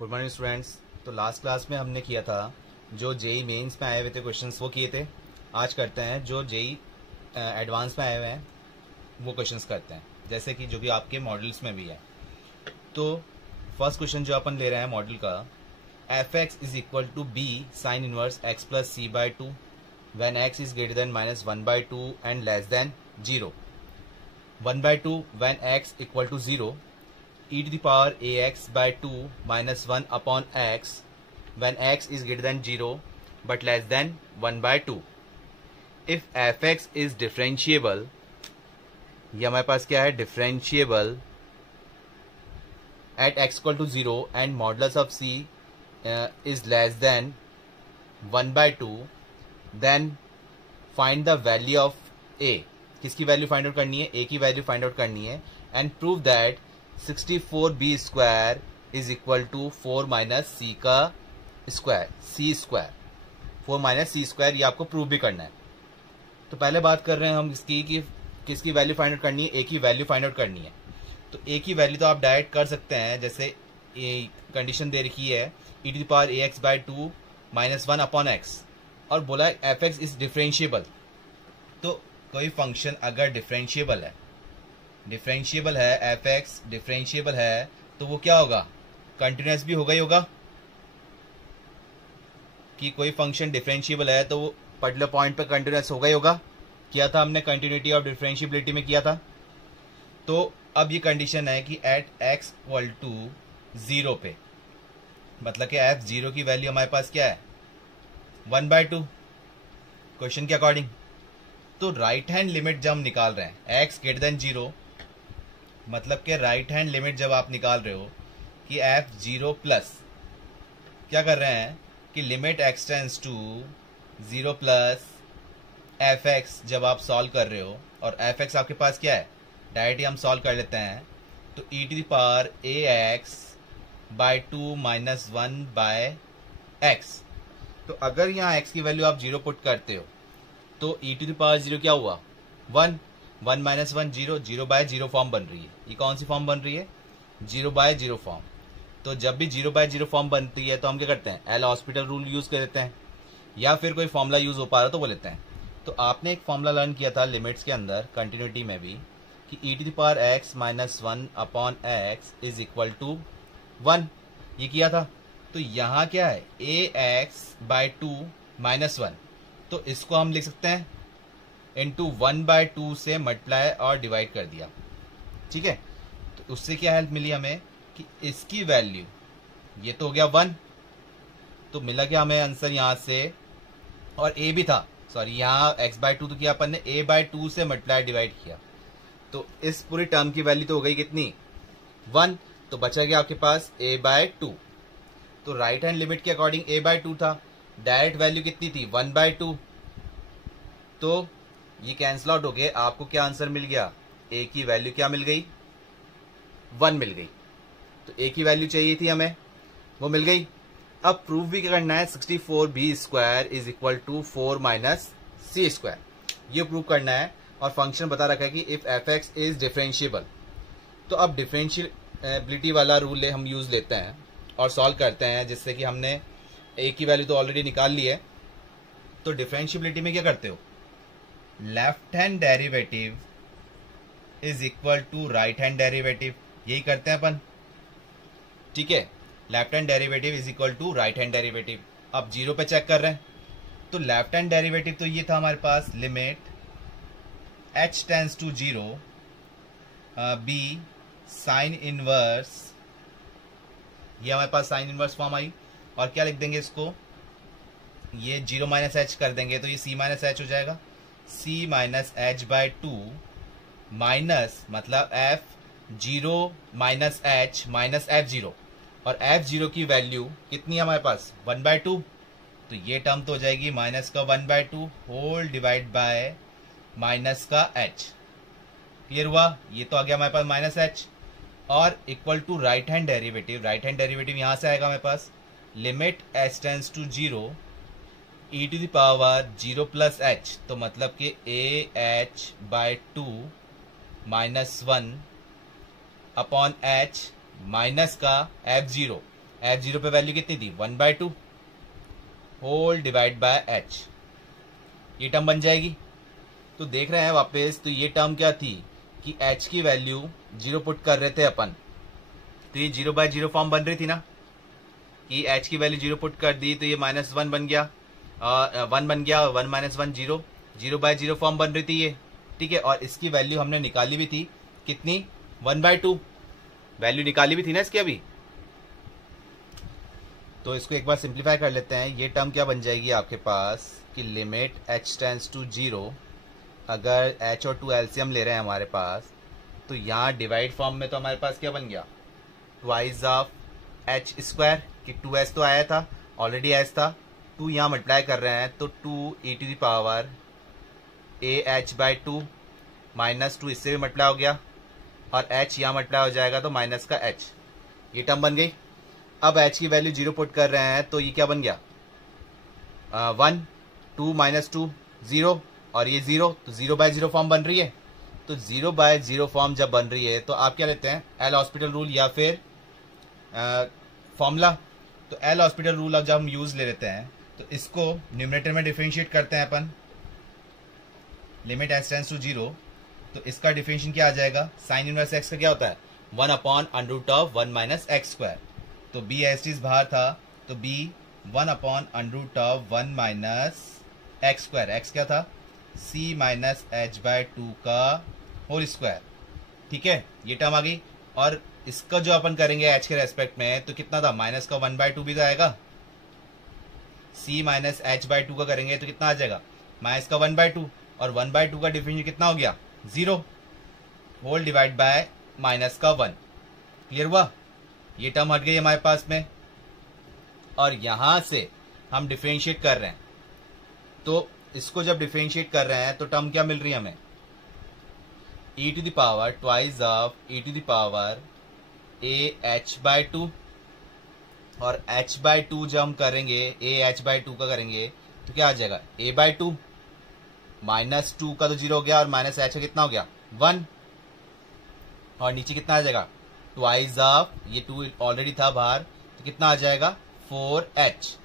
Good morning students. तो last class में हमने किया था जो जेई मेंस में आए हुए थे क्वेश्चंस वो किए थे। आज करते हैं जो जेई एडवांस में आए हुए हैं वो क्वेश्चंस करते हैं, जैसे कि जो कि आपके मॉडल्स में भी है। तो फर्स्ट क्वेश्चन जो अपन ले रहे हैं मॉडल का, f x is equal to b sine inverse x plus c by two when x is greater than minus one by two and less than zero, one by two when x equal to zero, e to the power ax by 2 minus 1 upon x when x is greater than 0 but less than 1 by 2. If fx is differentiable, ये हमारे पास क्या है, differentiable at x equal to 0 and modulus of c is less than 1 by 2, then find the value of a. किसकी value find out करनी है? a की value find out करनी है and prove that 64b square is equal to 4 minus C का square, C square, 4 minus सी square, ये आपको prove भी करना है। तो पहले बात कर रहे हैं हम इसकी कि किसकी वैल्यू फाइंड आउट करनी है, ए की वैल्यू फाइंड आउट करनी है। तो ए की वैल्यू तो आप डायरेक्ट कर सकते हैं, जैसे ए कंडीशन दे रखी है e to the power a x by two minus one upon x, और बोला एफ एक्स इज डिफरेंशिएबल। तो कोई फंक्शन अगर डिफरेंशिएबल है एफ एक्स डिफरेंशिएबल है तो वो क्या होगा, कंटिन्यूस भी होगा ही होगा। कि कोई फंक्शन डिफरेंशिएबल है तो वो पर्टिकुलर पॉइंट पे कंटिन्यूस होगा ही होगा। किया था हमने कंटिन्यूटी ऑफ डिफरेंशिएबिलिटी में किया था। तो अब ये कंडीशन है कि at x equal to zero पे, मतलब कि एफ जीरो की वैल्यू हमारे पास क्या है, 1 बाय 2 क्वेश्चन के अकॉर्डिंग। तो राइट हैंड लिमिट जब हम निकाल रहे हैं एक्स ग्रेटर देन जीरो, मतलब कि राइट हैंड लिमिट जब आप निकाल रहे हो कि एफ जीरो प्लस क्या कर रहे हैं कि limit x tends to zero plus f x जब आप सॉल्व कर रहे हो, और एफ एक्स आपके पास क्या है, डायरेक्ट हम सॉल्व कर लेते हैं। तो e to the power a x by two minus one by x. तो अगर यहाँ एक्स की वैल्यू आप जीरो पुट करते हो तो e to the power zero क्या हुआ, 1, 1 minus 1 zero, zero by zero form बन रही है। ये कौन सी फॉर्म बन रही है, जीरो बाय जीरो फॉर्म। तो जब भी जीरो बाय जीरो फॉर्म बनती है तो हम क्या करते हैं, एल हॉस्पिटल रूल यूज कर देते हैं, या फिर कोई फॉर्मूला यूज हो पा रहा तो वो लेते हैं। तो आपने एक फॉर्मूला लर्न किया था लिमिट्स के अंदर कंटिन्यूटी में भी कि e to the power x minus one upon x is equal to 1, ये किया था। तो यहाँ क्या है, a x by two minus one, तो इसको हम लिख सकते हैं इंटू 1 बाय 2 से मल्टीप्लाई और डिवाइड कर दिया, ठीक है। तो उससे क्या हेल्प मिली हमें कि इसकी वैल्यू, ये तो हो गया 1, तो मिला क्या हमें आंसर यहाँ से, और ए भी था, सॉरी यहाँ x बाय टू तो किया अपन ने, a बाय टू से मल्टीप्लाई डिवाइड किया, तो इस पूरी टर्म की वैल्यू तो हो गई कितनी, 1। तो बचा गया आपके पास a बाय टू। तो राइट हैंड लिमिट के अकॉर्डिंग a बाय टू था, डायरेक्ट वैल्यू कितनी थी, 1 बाय टू। तो ये कैंसिल आउट हो गए, आपको क्या आंसर मिल गया, ए की वैल्यू क्या मिल गई, 1 मिल गई। तो ए की वैल्यू चाहिए थी हमें, वो मिल गई। अब प्रूव भी क्या करना है, 64b square is equal to 4 minus C square, ये प्रूव करना है। और फंक्शन बता रखा है कि if f x is differentiable. तो अब डिफरेंशिएबिलिटी वाला रूल हम यूज लेते हैं और सॉल्व करते हैं, जिससे कि हमने ए की वैल्यू तो ऑलरेडी निकाल ली है। तो डिफरेंशिएबिलिटी में क्या करते हो, left hand derivative is equal to right hand derivative, यही करते हैं अपन, ठीक है। Left hand derivative is equal to right hand derivative. अब जीरो पे चेक कर रहे हैं, तो लेफ्ट हैंड डेरिवेटिव तो ये था हमारे पास, limit h tends to zero B sine inverse, ये हमारे पास साइन इनवर्स फॉर्म आई, और क्या लिख देंगे इसको, ये जीरो माइनस एच कर देंगे तो ये सी माइनस एच हो जाएगा, c minus h by two minus, मतलब f zero minus h minus f zero, और एफ जीरो की वैल्यू कितनी है हमारे पास, 1 बाय टू। तो ये टर्म तो हो जाएगी माइनस का 1 by two whole divide by minus का एच, क्लियर हुआ। ये तो आ गया हमारे पास माइनस एच, और equal to right hand derivative, right hand derivative यहां से आएगा हमारे पास, limit h tends to zero e to the power zero plus h, तो मतलब कि a h by two minus one upon h minus का एफ जीरो, एच जीरो पे वैल्यू कितनी थी 1/2 होल डिवाइड बाय एच, ये टर्म बन जाएगी। तो देख रहे हैं वापस, तो ये टर्म क्या थी कि एच की वैल्यू 0 पुट कर रहे थे अपन, तो ये 0/0 फॉर्म बन रही थी ना, कि एच की वैल्यू 0 पुट कर दी तो ये -1 बन गया, 1 बन गया, 1 - 1 0, 0/0 फॉर्म बन रही थी ये, ठीक है। और इसकी वैल्यू हमने निकाली भी थी कितनी, 1/2 वैल्यू निकाली भी थी ना इसकी अभी। तो इसको एक बार सिंप्लीफाई कर लेते हैं। ये टर्म क्या बन जाएगी आपके पास कि लिमिट h टेंड्स टू 0, अगर h और 2 एलसीएम ले रहे हैं हमारे पास, तो यहाँ डिवाइड फॉर्म में तो हमारे पास क्या बन गया, ट्वाइस ऑफ एच स्क्वायर, कि 2h तो आया था ऑलरेडी, h था, 2 यहाँ मल्टीप्लाई कर रहे हैं तो 2e to the power ah/2 -2 इससे भी मल्टीप्लाई हो गया, और h यहाँ मल्टीप्लाई हो जाएगा तो माइनस का h, ये टर्म बन गई। अब h की वैल्यू 0 पुट कर रहे हैं तो ये क्या बन गया, 1, 2 - 2 0, और ये 0, तो 0/0 फॉर्म बन रही है। तो 0/0 फॉर्म जब बन रही है तो आप क्या लेते हैं, एल हॉस्पिटल रूल या फिर फॉर्मूला। तो एल हॉस्पिटल रूल अब जब हम यूज ले लेते हैं तो इसको न्यूमरेटर में डिफरेंशिएट करते हैं अपन, लिमिट h टेंड्स टू 0, तो इसका डिफरेंशिएशन क्या आ जाएगा, साइन इनवर्स x का क्या होता है 1/√1 - x²। तो b एस टीज बाहर था, तो b 1/√1 - x², x क्या था c - h/2 का होल स्क्वायर, ठीक है, ये टर्म आ गई। और इसका जो अपन करेंगे h के रेस्पेक्ट में, तो कितना था, माइनस का 1/2 भी तो आएगा, c - h/2 का करेंगे तो कितना आ जाएगा, माइनस का 1/2, और 1/2 का डिफरेंशियल कितना हो गया 0 होल डिवाइड बाय माइनस का 1, क्लियर हुआ, ये टर्म हट गई हमारे पास में। और यहां से हम डिफरेंशिएट कर रहे हैं, तो इसको जब डिफरेंशिएट कर रहे हैं तो टर्म क्या मिल रही है हमें, e to the power twice of e to the power ah/2, और h/2 जब हम करेंगे ah/2 का करेंगे तो क्या आ जाएगा a/2, -2 का तो 0 हो गया, और माइनस h का कितना हो गया 1, और नीचे कितना आ जाएगा ट्वाइस ऑफ, ये 2 ऑलरेडी था बाहर, तो कितना आ जाएगा 4h,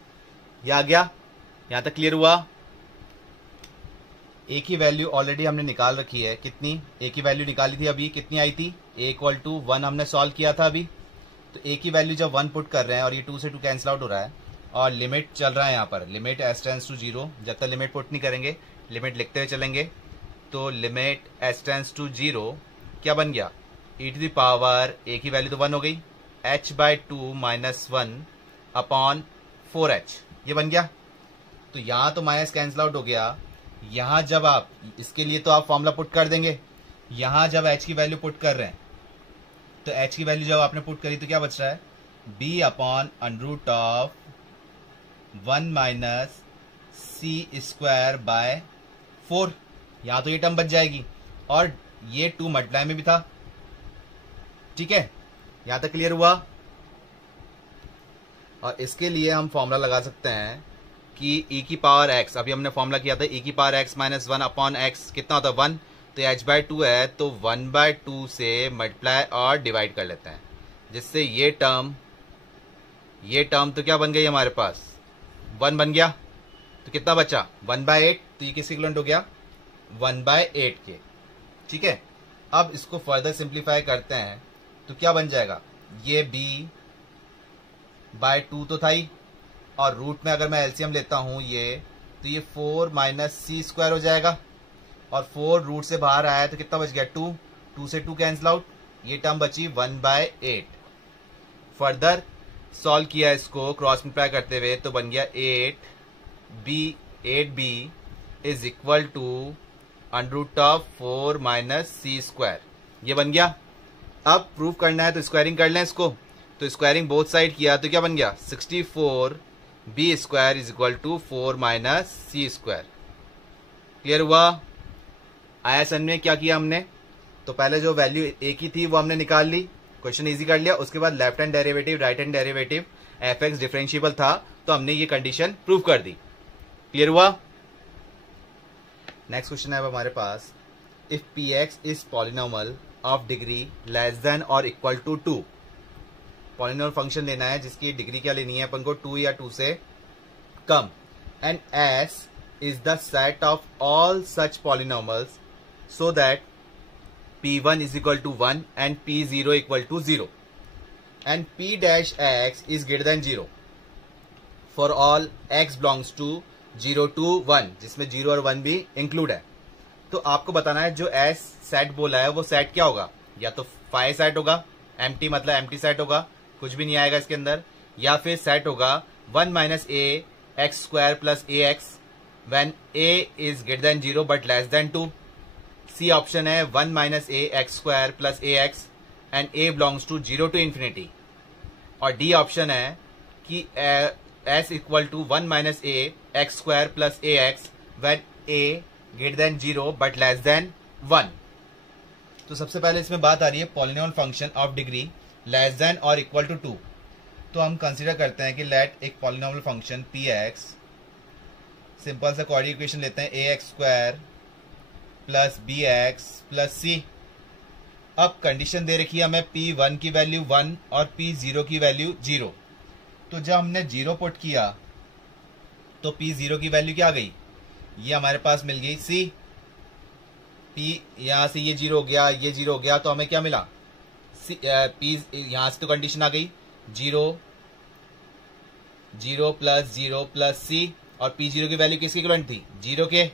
ये आ गया। यहां तक क्लियर हुआ। ए की वैल्यू ऑलरेडी हमने निकाल रखी है, कितनी, ए की वैल्यू निकाली थी अभी, कितनी आई थी, a = 1 हमने सॉल्व किया था अभी। तो ए की वैल्यू जब 1 पुट कर रहे हैं, और ये 2 से 2 कैंसिल आउट हो रहा है, और लिमिट चल रहा है यहाँ पर, लिमिट h टेंड्स टू 0, जब तक लिमिट पुट नहीं करेंगे लिमिट लिखते हुए चलेंगे। तो लिमिट h टेंड्स टू 0 क्या बन गया, e to the power, a की वैल्यू तो 1 हो गई, h/2 -1 / 4h, ये बन गया। तो यहाँ तो माइनस कैंसिल आउट हो गया, यहाँ जब आप इसके लिए तो आप फॉर्मूला पुट कर देंगे, यहाँ जब h की वैल्यू पुट कर रहे हैं तो h की वैल्यू जब आपने पुट करी तो क्या बच रहा है, b/√1 - c²/4, यहाँ तो ये टर्म बच जाएगी, और ये 2 मल्टीप्लाई में भी था, ठीक है, यहाँ तक क्लियर हुआ। और इसके लिए हम फॉर्मूला लगा सकते हैं कि e की पावर x, अभी हमने फॉर्मूला किया था e की पावर x - 1/x कितना होता है 1, तो h/2 है, तो 1/2 से मल्टीप्लाई और डिवाइड कर लेते हैं, जिससे ये टर्म तो क्या बन गई हमारे पास 1 बन गया, तो कितना बचा 1/8, तो ये किसके इक्विवेलेंट हो गया 1/8 के, ठीक है। अब इसको फर्दर सिंप्लीफाई करते हैं तो क्या बन जाएगा, ये b/2 तो था ही, और रूट में अगर मैं एलसीएम लेता हूं ये, तो ये 4 - c² हो जाएगा, और 4 रूट से बाहर आया तो कितना बच गया 2, 2 से 2 कैंसिल आउट, ये टर्म बची 1/8। फर्दर सॉल्व किया इसको क्रॉस मल्टीप्लाई करते हुए, तो बन गया 8b is equal to √4 - c², ये बन गया। अब प्रूफ करना है तो स्क्वायरिंग कर लें इसको, तो स्क्वायरिंग बोथ साइड किया तो क्या बन गया 64b² is equal to 4 - c², clear हुआ। आया सन में क्या किया हमने, तो पहले जो वैल्यू a की थी वो हमने निकाल ली, क्वेश्चन इजी कर लिया, उसके बाद left hand derivative right hand derivative fx differentiable था, तो हमने ये कंडीशन प्रूव कर दी, क्लियर हुआ। नेक्स्ट क्वेश्चन है अब हमारे पास, if px is polynomial of degree less than और इक्वल टू 2, पॉलिनोमियल फंक्शन लेना है जिसकी डिग्री क्या लेनी है अपन को, 2 या 2 से कम, and S is the set of all such polynomials so that P1 is equal to 1 and P0 equal to 0 and P dash x is greater than 0 for all x belongs to 0 to 1, जिसमें 0 और 1 भी include है। तो आपको बताना है जो S set बोला है वो सेट क्या होगा, या तो फाई सेट होगा, एम्प्टी मतलब एम्प्टी सेट होगा, कुछ भी नहीं आएगा इसके अंदर, या फिर सेट होगा 1 minus a x square plus a x when a is greater than 0 but less than 2। C option है 1 minus a x square plus a x and a belongs to 0 to infinity. और d option है कि s equal to 1 minus a x square plus a x when a greater than 0 but less than 1। तो सबसे पहले इसमें बात आ रही है polynomial function of degree less than और इक्वल टू 2। तो हम कंसीडर करते हैं कि लेट एक polynomial function p x, simple सा क्वाड्रेटिक इक्वेशन लेते हैं, a x square plus b x plus c. अब कंडीशन दे रखी है हमें P1 की वैल्यू 1 और P0 की वैल्यू 0। तो जब हमने 0 पुट किया तो P0 की वैल्यू क्या आ गई, ये हमारे पास मिल गई C। P यहां से ये 0 हो गया, ये 0 हो गया, तो हमें क्या मिला P, यहां से तो कंडीशन आ गई 0 0 प्लस 0 प्लस C, और P0 की वैल्यू किसकी इक्विवेलेंट थी, 0 के।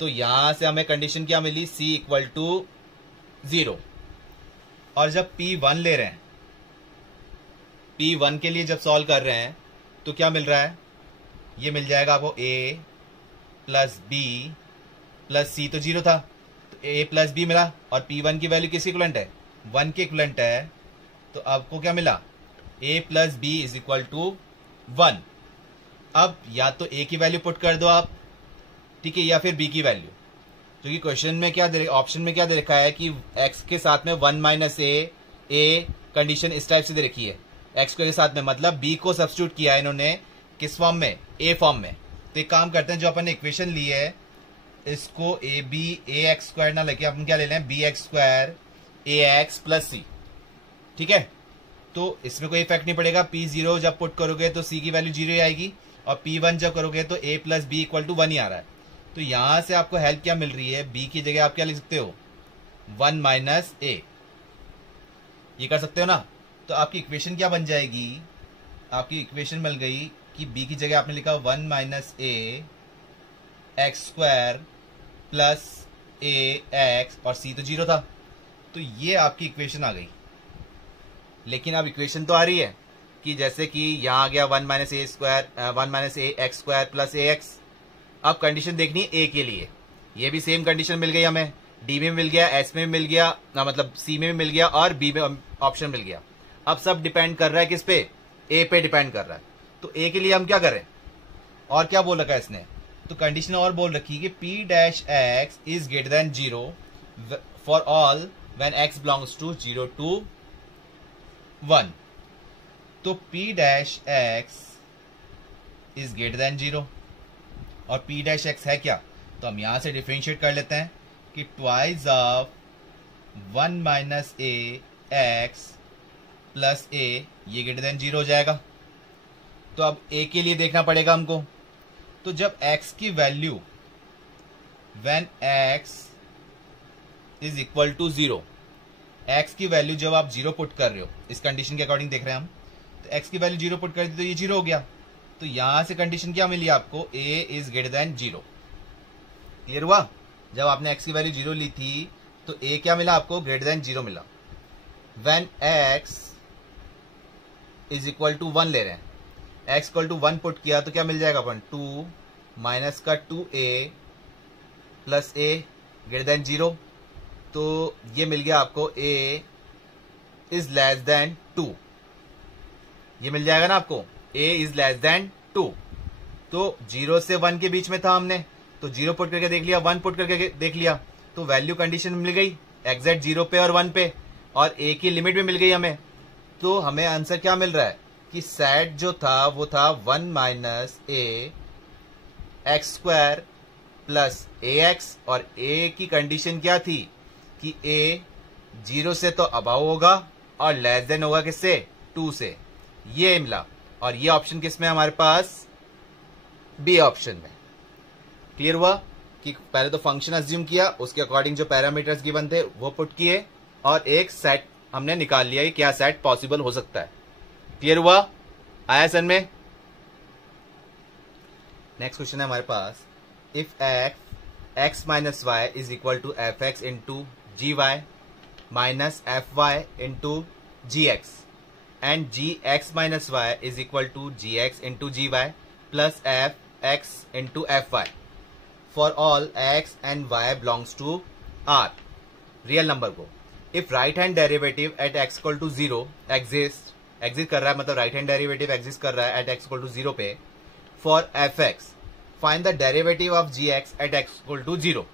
तो यहां से हमें कंडीशन क्या मिली, C इक्वल टू 0। और जब P1 ले रहे हैं, P1 के लिए जब सॉल्व कर रहे हैं तो क्या मिल रहा है, ये मिल जाएगा आपको A plus B plus C, तो 0 था तो A प्लस B मिला, और P1 की वैल्यू किसकी इक्विवेलेंट है, 1 के इक्विवेलेंट है। तो आपको क्या मिला, A plus B is equal to 1। अब या तो A की वैल्यू पुट कर दो आप, ठीक है, या फिर B की वैल्यू, क्योंकि क्वेश्चन में क्या दे, ऑप्शन में क्या दे रखा है कि x के साथ में 1 माइनस ए कंडीशन इस टाइप से दे रखी है, x के साथ में, मतलब B को सब्स्टिट्यूट किया है इन्होंने किस फॉर्म में, A फॉर्म में। तो एक काम करते हैं, जो अपन ने इक्वेशन ली है इसको ए एक्स स्क्वायर ना लेके अपन क्या ले लें, बी एक्स स्क्वायर ए एक्स प्लस सी, ठीक है। तो इसमें कोई इफेक्ट नहीं पड़ेगा, P0 जब पुट करोगे तो C की वैल्यू 0 ही आएगी, और P1 जब करोगे तो A plus b equal to 1 ही आ रहा है। तो यहां से आपको हेल्प क्या मिल रही है, B की जगह आप क्या लिख सकते हो, 1 माइनस ए, ये कर सकते हो ना। तो आपकी इक्वेशन क्या बन जाएगी, आपकी इक्वेशन मिल गई कि B की जगह आपने लिखा 1 minus a x square plus a x, और C तो 0 था, तो ये आपकी इक्वेशन आ गई। लेकिन अब इक्वेशन तो आ रही है कि जैसे कि यहां आ गया 1 minus A square 1 minus a x square plus a x. अब कंडीशन देखनी है ए के लिए, ये भी सेम कंडीशन मिल गई हमें, डी में मिल गया, एस में मिल गया, मतलब सी में भी मिल गया, और बी में ऑप्शन मिल गया। अब सब डिपेंड कर रहा है किस पे, ए पे डिपेंड कर रहा है। तो ए के लिए हम क्या करें, और क्या बोल रखा है इसने, तो कंडीशन और बोल रखी है कि P dash x is greater than 0 for all when x belongs to 0 to 1। तो P dash x is greater than 0 और P डैश एक्स है क्या, तो हम यहां से डिफरेंशिएट कर लेते हैं कि twice of 1 minus a x plus a, ये ग्रेटर देन 0 हो जाएगा। तो अब a के लिए देखना पड़ेगा हमको। तो जब x की value when x is equal to 0, x की वैल्यू जब आप 0 पुट कर रहे हो, इस कंडीशन के अकॉर्डिंग देख रहे हैं हम, तो x की वैल्यू 0 पुट कर दी तो ये 0 हो गया। तो यहां से कंडीशन क्या मिली आपको, a is greater than 0। Clear हुआ, जब आपने x की वैल्यू 0 ली थी तो a क्या मिला आपको, ग्रेटर देन 0 मिला। When x is equal to 1 ले रहे हैं, x इक्वल टू 1 पुट किया तो क्या मिल जाएगा अपन, 2 माइनस का 2a plus a greater than 0। तो ये मिल गया आपको a इज लेस देन 2, ये मिल जाएगा ना आपको, a इज लेस देन 2। तो 0 से 1 के बीच में था हमने, तो 0 पुट करके देख लिया, 1 पुट करके देख लिया, तो वैल्यू कंडीशन मिल गई एग्जैक्ट 0 पे और 1 पे, और a की लिमिट भी मिल गई हमें। तो हमें आंसर क्या मिल रहा है कि सेट जो था वो था 1 minus a x square plus a x, और a की कंडीशन क्या थी कि a 0 से तो अबाव होगा और लेस देन होगा किससे, 2 से ये मिला, और ये ऑप्शन किस में हमारे पास, बी ऑप्शन में। क्लियर हुआ कि पहले तो फंक्शन अज्यूम किया, उसके अकॉर्डिंग जो पैरामीटर्स गिवन थे वो पुट किए, और एक सेट हमने निकाल लिया कि क्या सेट पॉसिबल हो सकता है। क्लियर हुआ, आया सन में। नेक्स्ट क्वेश्चन है हमारे पास, if x minus y is equal to f x into g y minus f y into g x and g x minus y is equal to g x into g y plus f x into f y for all x and y belongs to R, real number को। If right hand derivative at x equal to 0 exist कर रहा है, मतलब right hand derivative exist कर रहा है eight x equal to 0 पे, for f x find the derivative of g x at x equal to 0।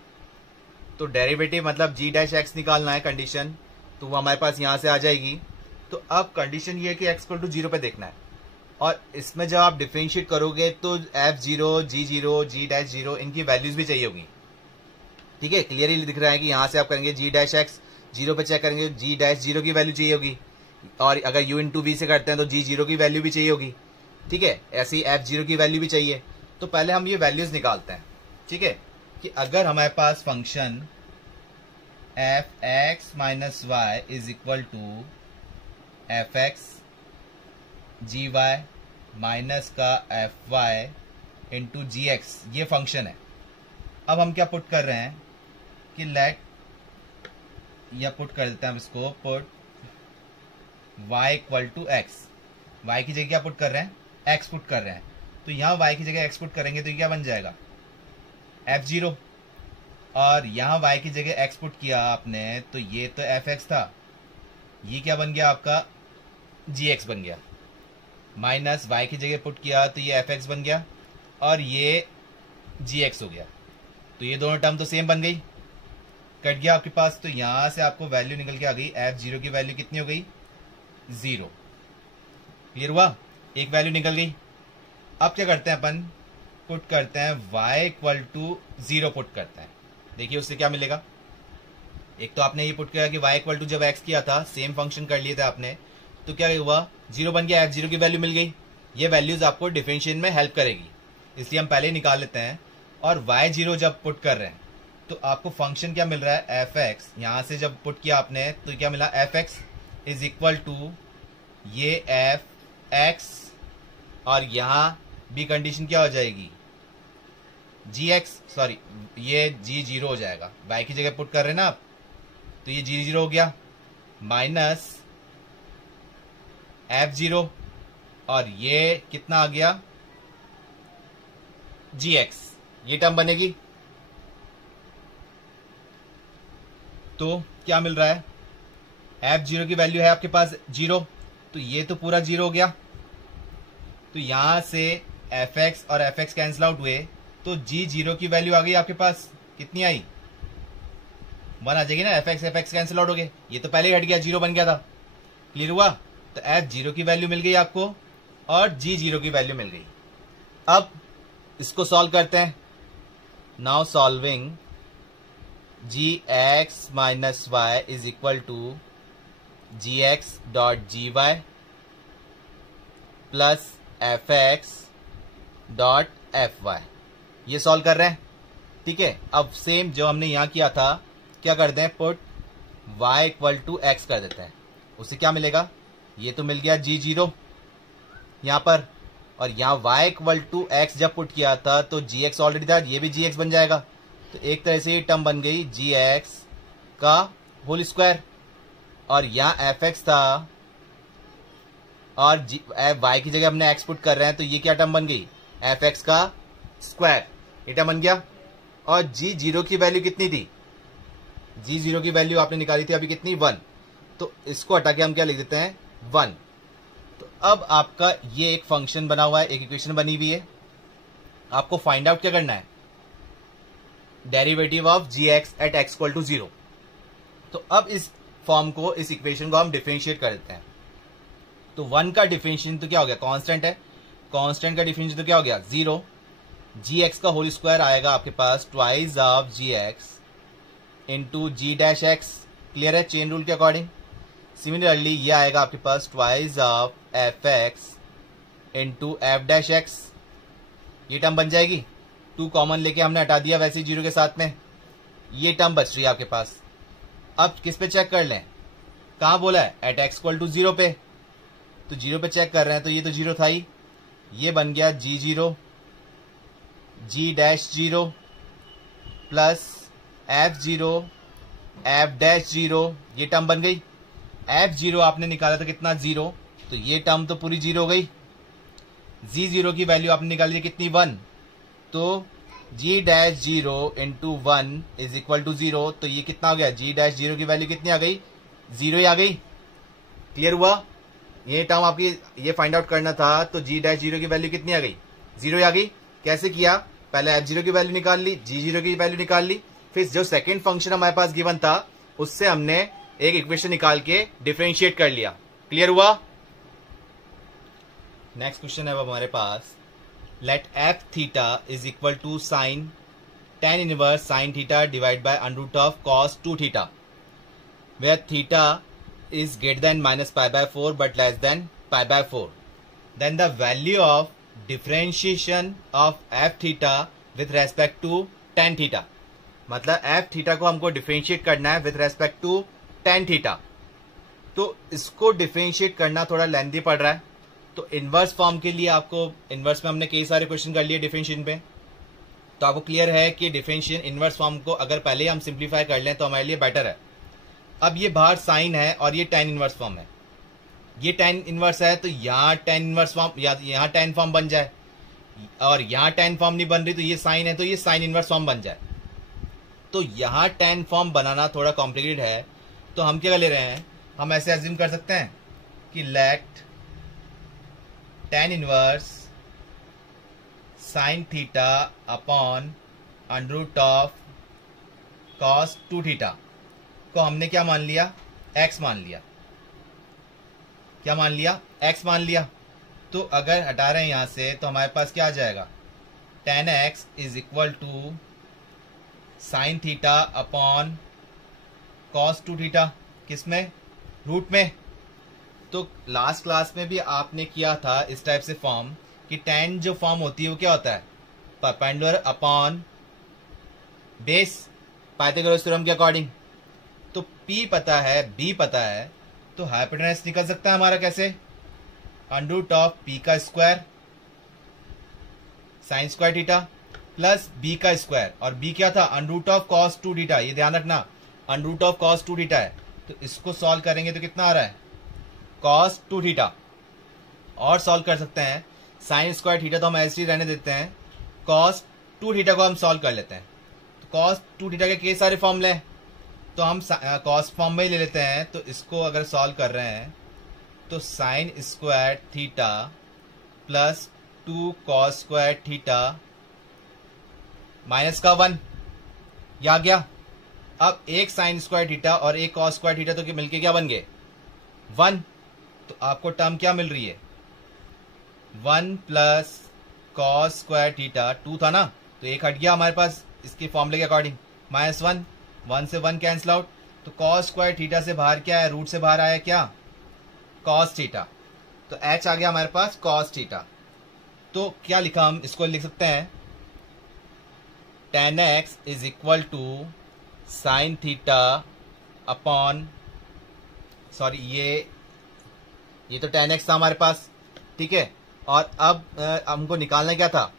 तो डेरिवेटिव मतलब g डैश एक्स निकालना है कंडीशन, तो वो हमारे पास यहां से आ जाएगी। तो अब कंडीशन ये है कि x इक्वल टू 0 पे देखना है, और इसमें जब आप डिफरेंशिएट करोगे तो f0, g0, g डैश 0 इनकी वैल्यूज भी चाहिए होगी। ठीक है, क्लियरली दिख रहा है कि यहां से आप करेंगे g डैश x 0 पे चेक करेंगे, g डैश 0 की वैल्यू चाहिए होगी, और अगर u इंटू v से करते हैं तो g0 की वैल्यू भी चाहिए होगी। ठीक है, ऐसे ही f0 की वैल्यू भी चाहिए। तो पहले हम ये वैल्यूज निकालते हैं। ठीक है, कि अगर हमारे पास function f x minus y is equal to f x g y minus का f y into g x, ये फंक्शन है। अब हम क्या पुट कर रहे हैं कि लेट, या पुट कर देते हैं हम इसको, put y equal to x, y की जगह क्या पुट कर रहे हैं, x पुट कर रहे हैं। तो यहाँ y की जगह x पुट करेंगे तो ये क्या बन जाएगा, f0, और यहाँ y की जगह x पुट किया आपने तो ये तो fx था, ये क्या बन गया आपका gx बन गया, माइनस y की जगह पुट किया तो ये fx बन गया, और ये gx हो गया। तो ये दोनों टर्म तो सेम बन गई, कट गया आपके पास। तो यहां से आपको वैल्यू निकल के आ गई, f0 की वैल्यू कितनी हो गई, 0। क्लियर हुआ, एक वैल्यू निकल गई। अब क्या करते हैं अपन, पुट करते हैं y इक्वल टू 0 पुट करते हैं। देखिए उससे क्या मिलेगा, एक तो आपने ये पुट किया कि y इक्वल टू जब x किया था सेम फंक्शन कर लिए थे आपने, तो क्या हुआ, 0 बन गया, f0 की वैल्यू मिल गई। ये वैल्यूज आपको डिफरेंशिएशन में हेल्प करेगी, इसलिए हम पहले निकाल लेते हैं। और y0 जब पुट कर रहे हैं तो आपको फंक्शन क्या मिल रहा है, fx, यहां से जब पुट किया आपने तो क्या मिला, fx इज इक्वल टू ये fx, और यहां भी कंडीशन क्या हो जाएगी, gx, सॉरी ये g0 हो जाएगा, y की जगह पुट कर रहे हैं ना आप, तो ये g0 हो गया, माइनस f0, और ये कितना आ गया, gx, ये टर्म बनेगी। तो क्या मिल रहा है, f0 की वैल्यू है आपके पास 0, तो ये तो पूरा 0 हो गया। तो यहां से fx और fx कैंसिल आउट हुए, तो g0 की वैल्यू आ गई आपके पास, कितनी आई, 1 आ जाएगी ना, fx कैंसिल आउट हो गए, ये तो पहले ही हट गया, 0 बन गया था। क्लियर हुआ, तो f0 की वैल्यू मिल गई आपको, और g0 की वैल्यू मिल गई। अब इसको सॉल्व करते हैं। Now solving gx minus y is equal to gx dot g y plus fx dot f y, ये सॉल्व कर रहे हैं। ठीक है, अब सेम जो हमने यहां किया था, क्या करते हैं, put y equal to x कर देते हैं, उससे क्या मिलेगा, ये तो मिल गया g0 यहां पर, और यहां y इक्वल टू एक्स जब पुट किया था तो gx ऑलरेडी था, ये भी gx बन जाएगा। तो एक तरह से ये टर्म बन गई gx का होल स्क्वायर, और यहां fx था, और y की जगह हमने x पुट कर रहे हैं, तो ये क्या टर्म बन गई, fx का स्क्वायर, ये टर्म बन गया। और g0 की वैल्यू कितनी थी, g0 की वैल्यू आपने निकाली थी अभी कितनी, 1, तो इसको हटा के हम क्या लिख देते हैं, 1। तो अब आपका ये एक फंक्शन बना हुआ है, एक इक्वेशन बनी हुई है, आपको फाइंड आउट क्या करना है, derivative of gx at x equal to 0। तो अब इस फॉर्म को, इस इक्वेशन को हम डिफरेंशिएट कर देते हैं। तो 1 का डिफरेंशिएशन तो क्या हो गया, कांस्टेंट है, कांस्टेंट का डिफरेंशिएशन तो क्या हो गया, 0, gx का होल स्क्वायर आएगा आपके पास twice of gx into g dash x. Clear है, चेन रूल के अकॉर्डिंग। सिमिलरली ये आएगा आपके पास twice of f x into f dash x, ये टर्म बन जाएगी। 2 कॉमन लेके हमने हटा दिया वैसे ही 0 के साथ में, ये टर्म बच रही है आपके पास। अब किस पे चेक कर लें, कहाँ बोला है, एट एक्स इक्वल टू 0 पे, तो 0 पे चेक कर रहे हैं, तो ये तो 0 था ही, ये बन गया g0 g dash 0 plus f0 f dash 0, ये टर्म बन गई। f0 आपने निकाला था कितना, 0, तो ये टर्म तो पूरी 0 हो गई। g0 की वैल्यू आपने निकाली कितनी, 1, तो g dash 0 into 1 is equal to 0, तो ये कितना हो गया, g डैश 0 की वैल्यू कितनी आ गई, 0 ही आ गई। क्लियर हुआ, ये टर्म आपकी ये फाइंड आउट करना था, तो g डैश 0 की वैल्यू कितनी आ गई, 0 ही आ गई। कैसे किया, पहले f0 की वैल्यू निकाल ली, g0 की वैल्यू निकाल ली, फिर जो सेकंड फंक्शन हमारे पास गिवन था उससे हमने एक इक्वेशन निकाल के डिफरेंशिएट कर लिया। क्लियर हुआ। नेक्स्ट क्वेश्चन है अब हमारे पास, let f theta is equal to sine tan inverse sine theta divide by under root of cos 2 theta, where theta is greater than minus pi by 4 but less than pi by 4, then the value of differentiation of f theta with respect to tan theta, मतलब f theta को हमको differentiate करना है with respect to tan theta। तो इसको differentiate करना थोड़ा lengthy पड़ रहा है, तो इनवर्स फॉर्म के लिए आपको, इनवर्स में हमने कई सारे क्वेश्चन कर लिए डिफरेंशिएशन पे, तो आपको क्लियर है कि डिफरेंशिएशन इनवर्स फॉर्म को अगर पहले हम सिंप्लीफाई कर लें तो हमारे लिए बेटर है। अब ये बाहर साइन है और ये tan इनवर्स फॉर्म है, ये tan इनवर्स है, तो यहाँ tan इनवर्स फॉर्म या यहाँ tan फॉर्म बन जाए, और यहाँ tan फॉर्म नहीं बन रही तो ये साइन है, तो ये साइन इनवर्स फॉर्म बन जाए। तो यहाँ tan फॉर्म बनाना थोड़ा कॉम्प्लिकेटेड है, तो हम क्या ले रहे हैं, हम ऐसे अज्यूम कर सकते हैं कि let tan inverse sine theta upon under root of cos 2 theta को हमने क्या मान लिया, x मान लिया। क्या मान लिया, x मान लिया। तो अगर हटा रहे हैं यहां से तो हमारे पास क्या आ जाएगा, tan x is equal to sine theta upon cos 2 theta, किसमें, रूट में। तो लास्ट क्लास में भी आपने किया था इस टाइप से फॉर्म कि tan जो फॉर्म होती है वो क्या होता है, perpendicular upon base, Pythagoras theorem के अकॉर्डिंग। तो P पता है, B पता है, तो हाइपोटेनस निकल सकता है हमारा कैसे, अंडर रूट ऑफ P का square sine square theta plus B का स्क्वायर, और B क्या था, under root of cos 2 theta, ये ध्यान रखना under root of cos 2 theta है। तो इसको सॉल्व करेंगे तो कितना आ रहा है, कॉस 2 थीटा। और सॉल्व कर सकते हैं साइन स्क्वायर थीटा, तो हम ऐसे ही रहने देते हैं, कॉस 2 थीटा को हम सॉल्व कर लेते हैं। तो कॉस 2 थीटा के कई सारे फॉर्मूले हैं, तो हम कॉस फॉर्म में ही ले लेते हैं। तो इसको अगर सॉल्व कर रहे हैं तो sign square theta plus 2 cos square theta minus का 1, ये आ गया। अब एक साइन स्क्वायर थीटा और एक कॉस स्क्वायर थीटा तो मिलके क्या बन गए, 1। तो आपको टर्म क्या मिल रही है, 1 प्लस कॉस स्क्वायर थीटा, 2 था ना, तो एक हट गया हमारे पास इसके फॉर्मूले के अकॉर्डिंग, माइनस 1, 1 से 1 कैंसिल आउट। तो कॉस स्क्वायर थीटा से बाहर क्या है, रूट से बाहर आया क्या, कॉस थीटा, तो h आ गया हमारे पास कॉस थीटा। तो क्या लिखा, हम इसको लिख सकते हैं tan x is equal to sine theta upon, sorry ये तो tan x था हमारे पास, ठीक है। और अब हमको निकालना क्या था,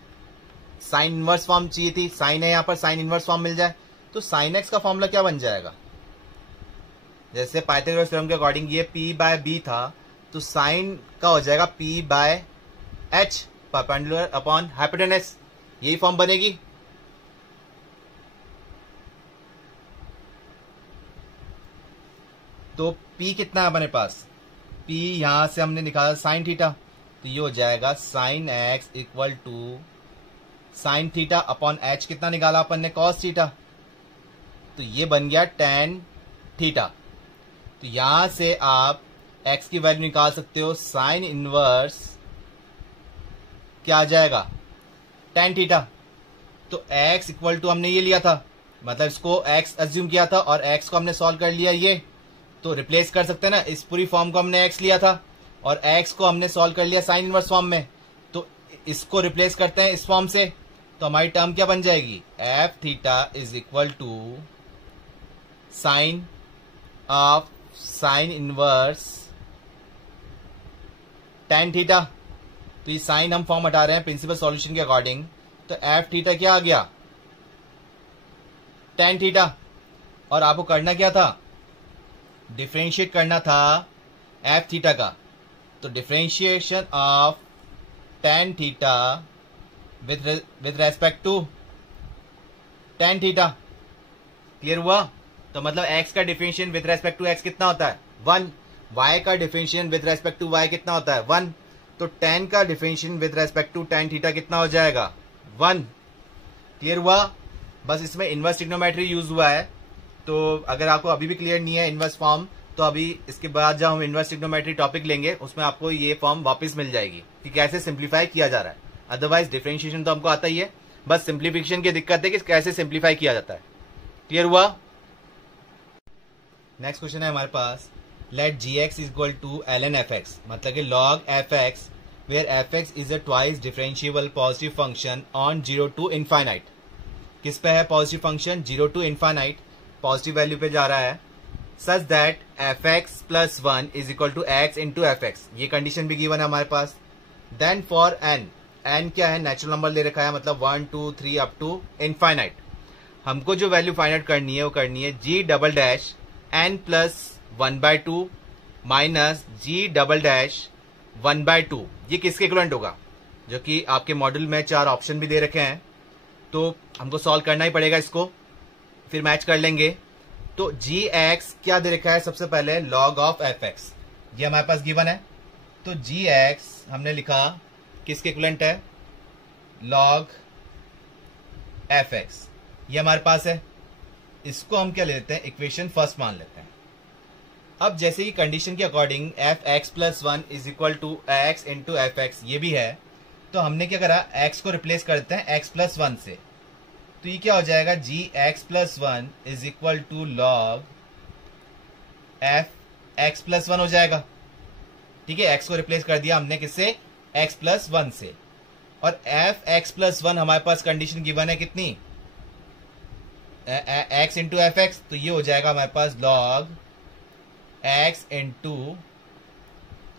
साइन इनवर्स फॉर्म चाहिए थी, साइन है यहाँ पर, साइन इनवर्स फॉर्म मिल जाए तो साइन एक्स का फॉर्मूला क्या बन जाएगा, जैसे पाइथागोरस थ्योरम के अकॉर्डिंग ये P बाय B था, तो साइन का हो जाएगा P by H, perpendicular upon hypotenuse, यही फॉर्म बनेगी। तो P कितना है हमारे पास, P यहां से हमने निकाला साइन थीटा, तो ये हो जाएगा sine x equal to sine theta upon H, कितना निकाला अपन ने, कॉस थीटा, तो ये बन गया tan थीटा। तो यहां से आप x की वैल्यू निकाल सकते हो, साइन इनवर्स क्या आ जाएगा, tan थीटा। तो x इक्वल टू हमने ये लिया था, मतलब इसको x अज्यूम किया था और x को हमने सॉल्व कर लिया, ये तो रिप्लेस कर सकते हैं ना, इस पूरी फॉर्म को हमने x लिया था और x को हमने सॉल्व कर लिया साइन इनवर्स फॉर्म में, तो इसको रिप्लेस करते हैं इस फॉर्म से, तो हमारी टर्म क्या बन जाएगी, f theta is equal to sine of sine inverse tan theta. तो ये साइन हम फॉर्म हटा रहे हैं प्रिंसिपल सॉल्यूशन के अकॉर्डिंग, तो एफ थीटा क्या आ गया, tan थीटा। और आपको करना क्या था, डिफरेंशिएट करना था एफ थीटा का, तो differentiation of tan theta with respect to tan theta. Clear हुआ। तो मतलब x का differentiation with respect to x कितना होता है, 1। y का differentiation with respect to y कितना होता है, 1। तो tan का differentiation with respect to tan theta कितना हो जाएगा, 1। क्लियर हुआ। बस इसमें इनवर्स ट्रिग्नोमेट्री यूज हुआ है, तो अगर आपको अभी भी क्लियर नहीं है इनवर्स फॉर्म, तो अभी इसके बाद जब हम इनवर्स ट्रिग्नोमेट्री टॉपिक लेंगे उसमें आपको ये फॉर्म वापस मिल जाएगी कि कैसे सिंप्लीफाई किया जा रहा है। अदरवाइज डिफरेंशिएशन तो हमको आता ही है, बस सिंप्लीफिकेशन की दिक्कत है कि कैसे सिंप्लीफाई किया जाता है। क्लियर हुआ। नेक्स्ट क्वेश्चन है हमारे पास, let gx is equal to ln fx, मतलब कि log fx where fx is a twice differentiable positive function on 0 to infinite. किस पे है positive function, 0 to infinite, positive value पे जा रहा है, such that fx plus 1 is equal to x into fx। ये कंडीशन भी गिवन है हमारे पास। देन फॉर n क्या है, नेचुरल नंबर ले रखा है, मतलब 1 2 3 अप टू इनफाइनाइट। हमको जो वैल्यू फाइंड आउट करनी है वो करनी है g double dash n plus 1/2 minus g double dash 1/2। ये किसके इक्विवेलेंट होगा, जो कि आपके मॉड्यूल में 4 ऑप्शन भी दे रखे हैं, तो हमको सॉल्व करना ही पड़ेगा इसको, फिर मैच कर लेंगे। तो gx क्या दे रखा है, सबसे पहले log ऑफ fx, ये हमारे पास गिवन है, तो gx हमने लिखा किसके इक्विवेलेंट है, log fx, ये हमारे पास है। इसको हम क्या ले लेते हैं, इक्वेशन फर्स्ट मान लेते हैं। अब जैसे ही कंडीशन के according fx plus 1 is equal to x into fx ये भी है, तो हमने क्या करा, x को रिप्लेस करते हैं x प्लस 1 से, तो ये क्या हो जाएगा, gx plus 1 is equal to log fx plus 1 हो जाएगा। ठीक है, x को रिप्लेस कर दिया हमने किससे, x प्लस 1 से, और fx प्लस 1 हमारे पास कंडीशन गिवन है कितनी, x इंटू fx, तो ये हो जाएगा हमारे पास log x इंटू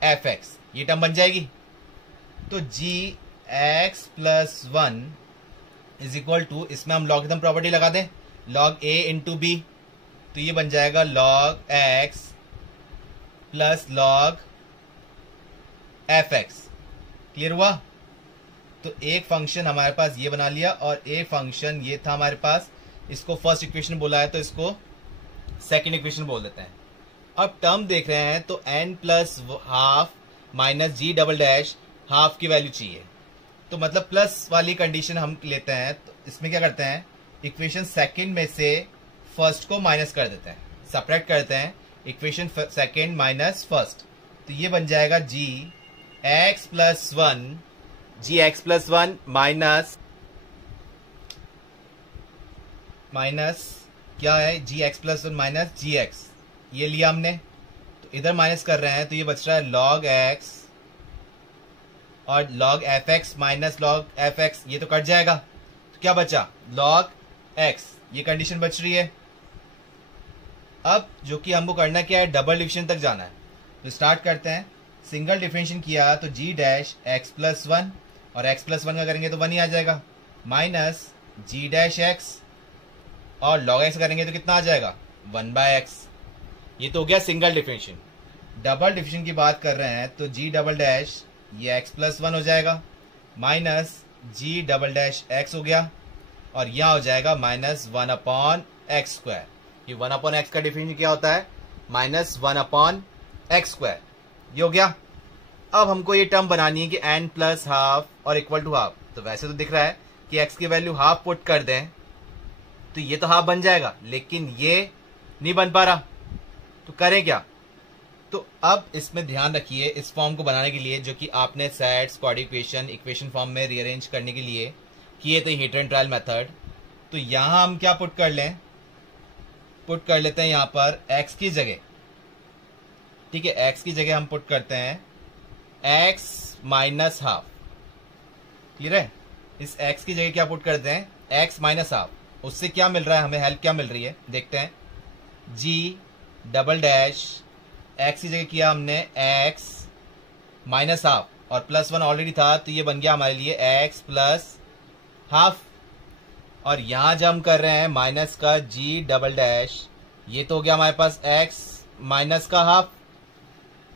fx, ये टर्म बन जाएगी। तो gx plus 1 is equal to, इसमें हम लॉगरिथम प्रॉपर्टी लगा दें, log a इंटू b, तो ये बन जाएगा log x plus log fx। Clear हुआ। तो एक फंक्शन हमारे पास ये बना लिया, और एक फंक्शन ये था हमारे पास, इसको फर्स्ट इक्वेशन बोला है तो इसको सेकंड इक्वेशन बोल देते हैं। अब टर्म देख रहे हैं तो n plus half minus g double dash half की वैल्यू चाहिए, तो मतलब प्लस वाली कंडीशन हम लेते हैं, तो इसमें क्या करते हैं, इक्वेशन सेकंड में से फर्स्ट को माइनस कर देते हैं, सेपरेट करते हैं, इक्वेशन सेकंड माइनस फर्स्ट, तो ये बन जाएगा gx प्लस 1 माइनस क्या है, gx प्लस 1 माइनस gx, ये लिया हमने, तो इधर माइनस कर रहे हैं, तो ये बच रहा है log x और log fx minus log fx, ये तो कट जाएगा, तो क्या बचा, log x, ये कंडीशन बच रही है। अब जो कि हमको करना क्या है, डबल डिविजन तक जाना है, तो स्टार्ट करते हैं। सिंगल डिफरेंशिएशन किया तो g डैश x प्लस 1, और x प्लस 1 का करेंगे तो 1 ही आ जाएगा, माइनस g डैश x, और log x करेंगे तो कितना आ जाएगा, 1/x। ये तो हो गया सिंगल डिफरेंशिएशन। डबल डिफरेंशिएशन की बात कर रहे हैं तो g डबल डैश ये x प्लस 1 हो जाएगा, minus g double dash x हो गया, और यहां हो जाएगा माइनस 1/x²। ये 1/x का डिफरेंशिएशन क्या होता है, माइनस 1/x²। ये हो गया। अब हमको ये टर्म बनानी है कि n प्लस हाफ और इक्वल टू हाफ, तो वैसे तो दिख रहा है कि x की वैल्यू हाफ पुट कर दें तो ये तो हाफ बन जाएगा, लेकिन ये नहीं बन पा रहा, तो करें क्या। तो अब इसमें ध्यान रखिए, इस फॉर्म को बनाने के लिए जो कि आपने सेट स्क्वाड इक्वेशन फॉर्म में रीअरेंज करने के लिए किए थे हीटर एंड ट्रायल मेथड, तो यहां हम क्या पुट कर लें, पुट कर लेते हैं यहां पर x की जगह, ठीक है, x की जगह हम पुट करते हैं एक्स माइनस हाफ। क्लियर है? इस x की जगह क्या पुट करते हैं, x माइनस हाफ। उससे क्या मिल रहा है हमें, हेल्प क्या मिल रही है देखते हैं। g डबल डैश x की जगह किया हमने x माइनस हाफ और प्लस वन ऑलरेडी था, तो ये बन गया हमारे लिए x प्लस हाफ। और यहां जब हम कर रहे हैं माइनस का g डबल डैश, ये तो हो गया हमारे पास x माइनस का हाफ,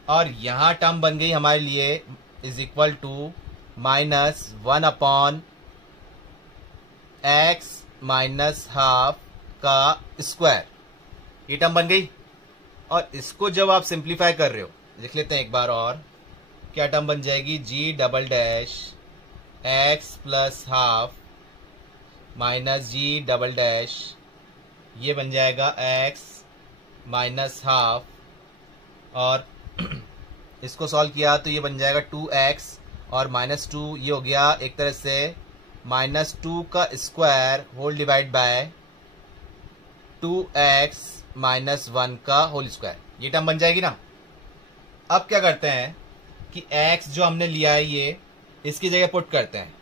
और यहां टर्म बन गई हमारे लिए is equal to minus one upon x minus half का स्क्वायर। ये टर्म बन गई। और इसको जब आप सिंप्लीफाई कर रहे हो, लिख लेते हैं एक बार और, क्या टर्म बन जाएगी, g double dash x plus half minus g double dash, ये बन जाएगा एक्स माइनस हाफ, और इसको सॉल्व किया तो ये बन जाएगा 2x और माइनस 2, ये हो गया एक तरह से माइनस 2 का square whole divide by 2x minus 1 का होल स्क्वायर। ये टर्म बन जाएगी ना। अब क्या करते हैं कि x जो हमने लिया है ये इसकी जगह पुट करते हैं।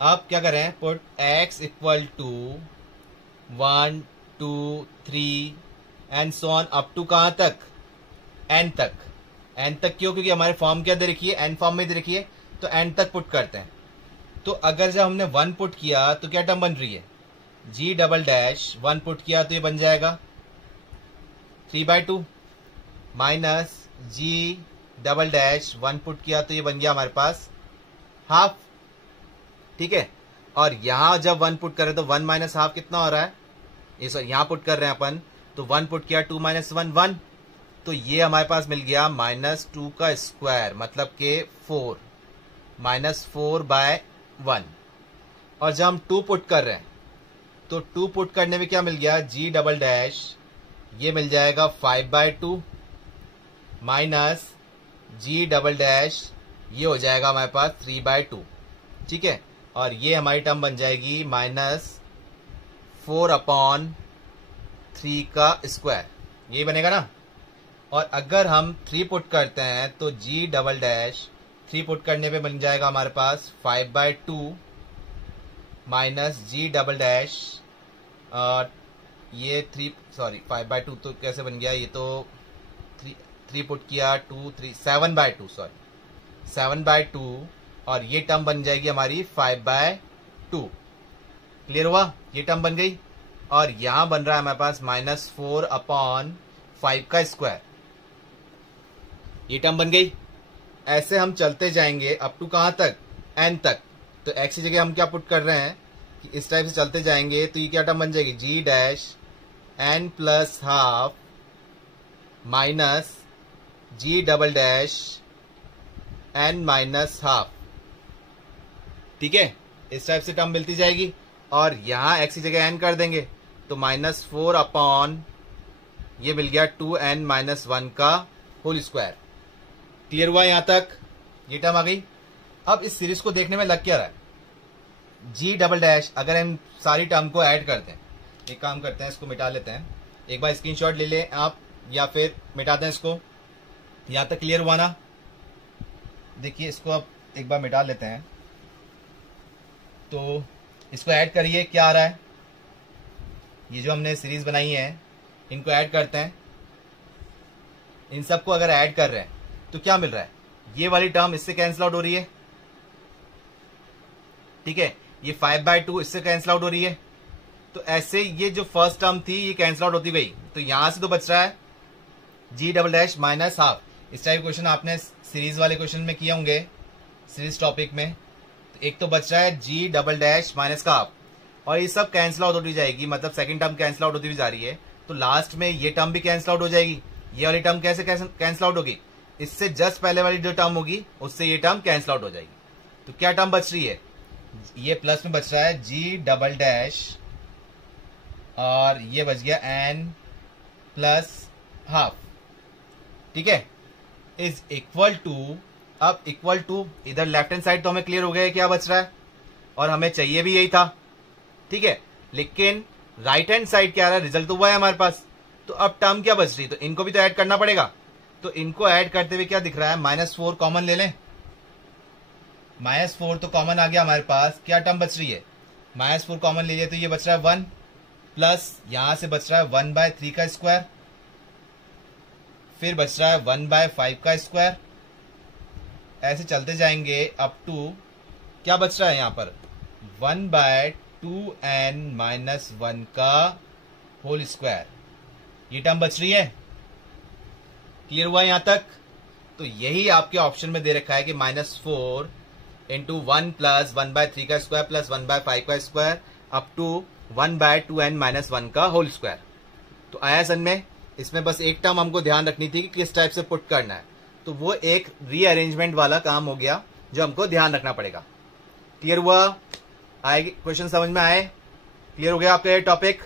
अब क्या करें, put x equal to 1 2 3 and so on up to कहां तक, n तक। n तक क्यों, क्योंकि हमारे फॉर्म क्या दे रखी है, n फॉर्म में दे रखी है, तो n तक पुट करते हैं। तो अगर जब हमने 1 पुट किया तो क्या टर्म बन रही है, g डबल डैश 1 पुट किया तो ये बन जाएगा 3/2 minus g double dash 1 put किया तो ये बन गया हमारे पास हाफ। ठीक है, और यहां जब 1 पुट करें तो 1 माइनस हाफ कितना हो रहा है, ये सर यहां पुट कर रहे हैं अपन, तो 1 पुट किया 2 माइनस 1 1, तो ये हमारे पास मिल गया माइनस 2 का स्क्वायर, मतलब के 4 माइनस 4/1। और जब हम 2 पुट कर रहे हैं तो 2 पुट करने में क्या मिल गया, जी डबल डैश, ये मिल जाएगा 5/2 माइनस जी डबल डैश, ये हो जाएगा हमारे पास 3/2। ठीक है, और ये हमारी टर्म बन जाएगी माइनस 4/3 का स्क्वायर, यही बनेगा ना। और अगर हम 3 पुट करते हैं तो जी डबल डैश 3 पुट करने पे बन जाएगा हमारे पास 5/2 माइनस जी डबल डैश, और ये 5/2 तो कैसे बन गया, ये तो 3 पुट किया 2 3 7/2 7/2, और ये टर्म बन जाएगी हमारी 5/2। क्लियर हुआ, ये टर्म बन गई। और यहां बन रहा है हमारे पास माइनस 4/5 का स्क्वायर, ये टर्म बन गई। ऐसे हम चलते जाएंगे अप टू कहां तक, n तक। तो x की जगह हम क्या पुट कर रहे हैं कि इस टाइप से चलते जाएंगे तो ये क्या टर्म बन जाएगी, g dash n plus half minus g double dash n minus half. ठीक है, इस टाइप से टर्म मिलती जाएगी। और यहां x की जगह n कर देंगे तो माइनस 4 ये मिल गया 2n माइनस 1 का होल स्क्वायर। क्लियर हुआ यहां तक, ये टर्म आ गई। अब इस सीरीज को देखने में लग क्या रहा है, जी डबल डैश, अगर हम सारी टर्म को ऐड करते हैं, एक काम करते हैं इसको मिटा लेते हैं, एक बार स्क्रीनशॉट ले लें आप या फिर मिटा दें इसको। यहां तक क्लियर हुआ ना, देखिए इसको अब एक बार मिटा लेते हैं, तो इसको ऐड करिए, क्या आ रहा है, ये जो हमने सीरीज बनाई है इनको ऐड करते हैं। इन सबको अगर ऐड कर रहे हैं तो क्या मिल रहा है, ये वाली टर्म इससे कैंसिल आउट हो रही है। ठीक है, ये 5/2 इससे कैंसिल आउट हो रही है। तो ऐसे ये जो फर्स्ट टर्म थी ये कैंसिल आउट होती गई, तो यहां से तो बच रहा है जी डबल डैश माइनस हाफ। इस टाइप क्वेश्चन आपने सीरीज वाले क्वेश्चन में किए होंगे, सीरीज टॉपिक में। तो एक तो बच रहा है जी डबल डैश माइनस का हाफ, और ये सब कैंसिल आउट होती जाएगी, मतलब सेकंड टर्म कैंसिल आउट होती हुई जा रही है। तो लास्ट में ये टर्म भी कैंसिल आउट हो जाएगी। ये वाली टर्म कैसे कैंसिल आउट होगी, इससे जस्ट पहले वाली जो टर्म होगी उससे ये टर्म कैंसिल आउट हो जाएगी। तो क्या टर्म बच रही है, ये प्लस में बच रहा है जी डबल डैश, और ये बच गया n प्लस हाफ। ठीक है, इज इक्वल टू, अब इक्वल टू इधर लेफ्ट हैंड साइड तो हमें क्लियर हो गया है क्या बच रहा है, और हमें चाहिए भी यही था। ठीक है, लेकिन राइट हैंड साइड क्या आ रहा है, रिजल्ट तो हुआ है हमारे पास। तो अब टर्म क्या बच रही है, तो इनको भी तो ऐड करना पड़ेगा। तो इनको ऐड करते हुए क्या दिख रहा है, -4 कॉमन ले लें, -4 तो कॉमन आ गया हमारे पास, क्या टर्म बच रही है, -4 कॉमन ले लिया तो ये बच रहा है 1, प्लस यहां से बच रहा है 1/3 का स्क्वायर, फिर बच रहा है 1/5 का स्क्वायर, ऐसे चलते जाएंगे अप टू क्या बच रहा है यहां पर 1/2n-1 का होल स्क्वायर, ये टर्म बच रही है। क्लियर हुआ यहां तक? तो यही आपके ऑप्शन में दे रखा है कि -4 इंटू 1 प्लस 1/3 का स्क्वायर प्लस 1/5 का स्क्वायर अप टू 1/2n-1 का होल स्क्वायर। तो आया सन में? इसमें बस एक टर्म हमको ध्यान रखनी थी कि किस टाइप से पुट करना है, तो वो एक रीअरेंजमेंट वाला काम हो गया जो हमको ध्यान रखना पड़ेगा। क्लियर हुआ? आएगी क्वेश्चन समझ में आए? क्लियर हो गया आपका ये टॉपिक?